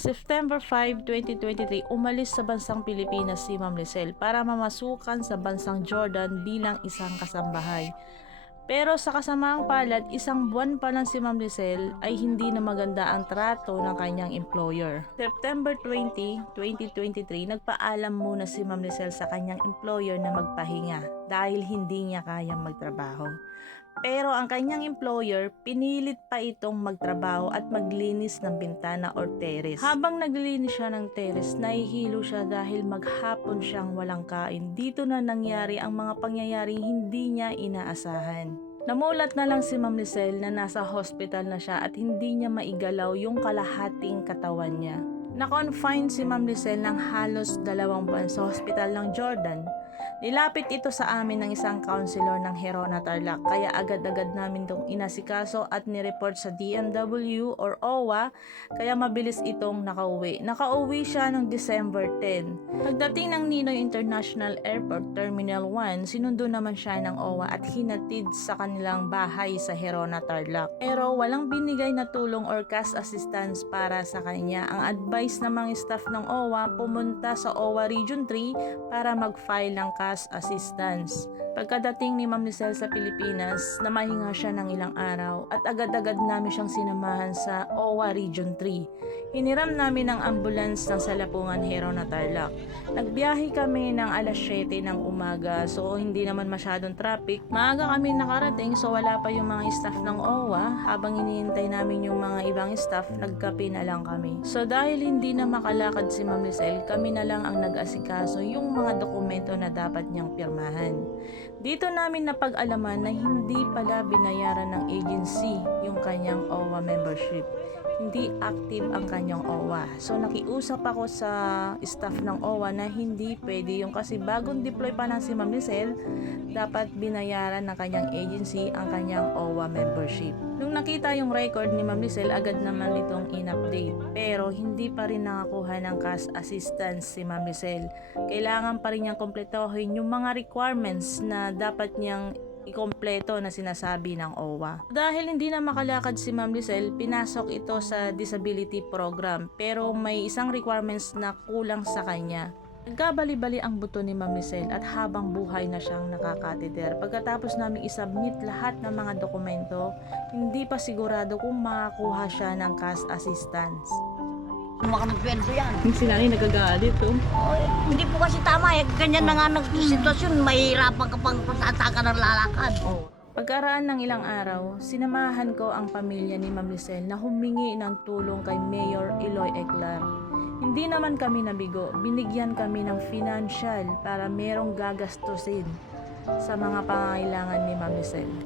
September 5, 2023, umalis sa bansang Pilipinas si Ma'am Lizelle para mamasukan sa bansang Jordan bilang isang kasambahay. Pero sa kasamaang palad, isang buwan pa lang si Ma'am Lizelle ay hindi na maganda ang trato ng kanyang employer. September 20, 2023, nagpaalam muna si Ma'am Lizelle sa kanyang employer na magpahinga dahil hindi niya kayang magtrabaho. Pero ang kanyang employer, pinilit pa itong magtrabaho at maglinis ng bintana or terrace. Habang naglilinis siya ng terrace, nahihilo siya dahil maghapon siyang walang kain. Dito na nangyari ang mga pangyayaring hindi niya inaasahan. Namulat na lang si Ma'am Lizelle na nasa hospital na siya at hindi niya maigalaw yung kalahating katawan niya. Na-confine si Ma'am Lizelle ng halos 2 buwan sa hospital ng Jordan. Nilapit ito sa amin ng isang counselor ng Herona Tarlac, kaya agad-agad namin itong inasikaso at nireport sa DMW or OWA, kaya mabilis itong nakauwi. Nakauwi siya noong December 10. Pagdating ng Ninoy International Airport Terminal 1, sinundo naman siya ng OWA at hinatid sa kanilang bahay sa Herona Tarlac. Pero walang binigay na tulong or cash assistance para sa kanya. Ang advice ng mga staff ng OWA, pumunta sa OWA Region 3 para mag-file ng cash assistance. Pagkadating ni Ma'am Lizelle sa Pilipinas, namahinga siya ng ilang araw at agad-agad namin siyang sinamahan sa OWA Region 3. Hiniram namin ang ambulance ng Salapungan Herona Tarlac. Nagbiyahe kami ng alas 7 ng umaga, so hindi naman masyadong traffic. Maaga kami nakarating, so wala pa yung mga staff ng OWA. Habang iniintay namin yung mga ibang staff, nagkape na lang kami. So dahil hindi na makalakad si Ma'am Lizelle, kami na lang ang nag-asikaso yung mga dokumento na dapat niyang pirmahan. Dito namin napag-alaman na hindi pala binayaran ng agency yung kanyang OWA membership. Hindi active ang kanyang OWA. So nakiusap ako sa staff ng OWA na hindi pwede yung kasi bagong deploy pa lang si Ma'am Lizelle, dapat binayaran ng kanyang agency ang kanyang OWA membership. Nung nakita yung record ni Ma'am Lizelle, agad naman itong in-update. Pero hindi pa rin nakakuha ng cash assistance si Ma'am Lizelle. Kailangan pa rin niyang kompletohin yung mga requirements na dapat niyang ikompleto na sinasabi ng OWA. Dahil hindi na makalakad si Ma'am Lizelle, pinasok ito sa disability program pero may isang requirements na kulang sa kanya. Nagkabali-bali ang buto ni Ma'am Lizelle at habang buhay na siyang nakakateter. Pagkatapos namin isubmit lahat ng mga dokumento, hindi pa sigurado kung makakuha siya ng cash assistance. Makamagpwento yan. Yung sinanay nagagalit oh. Hindi po kasi tama eh. Ganyan na nga ng sitwasyon. Mahirapan ka pang pasataka ng lalakad. Pagkaraan ng ilang araw, sinamahan ko ang pamilya ni Ma'am Lizelle na humingi ng tulong kay Mayor Eloy Eclar. Hindi naman kami nabigo, binigyan kami ng financial para merong gagastusin sa mga pangangailangan ni Ma'am Lizelle.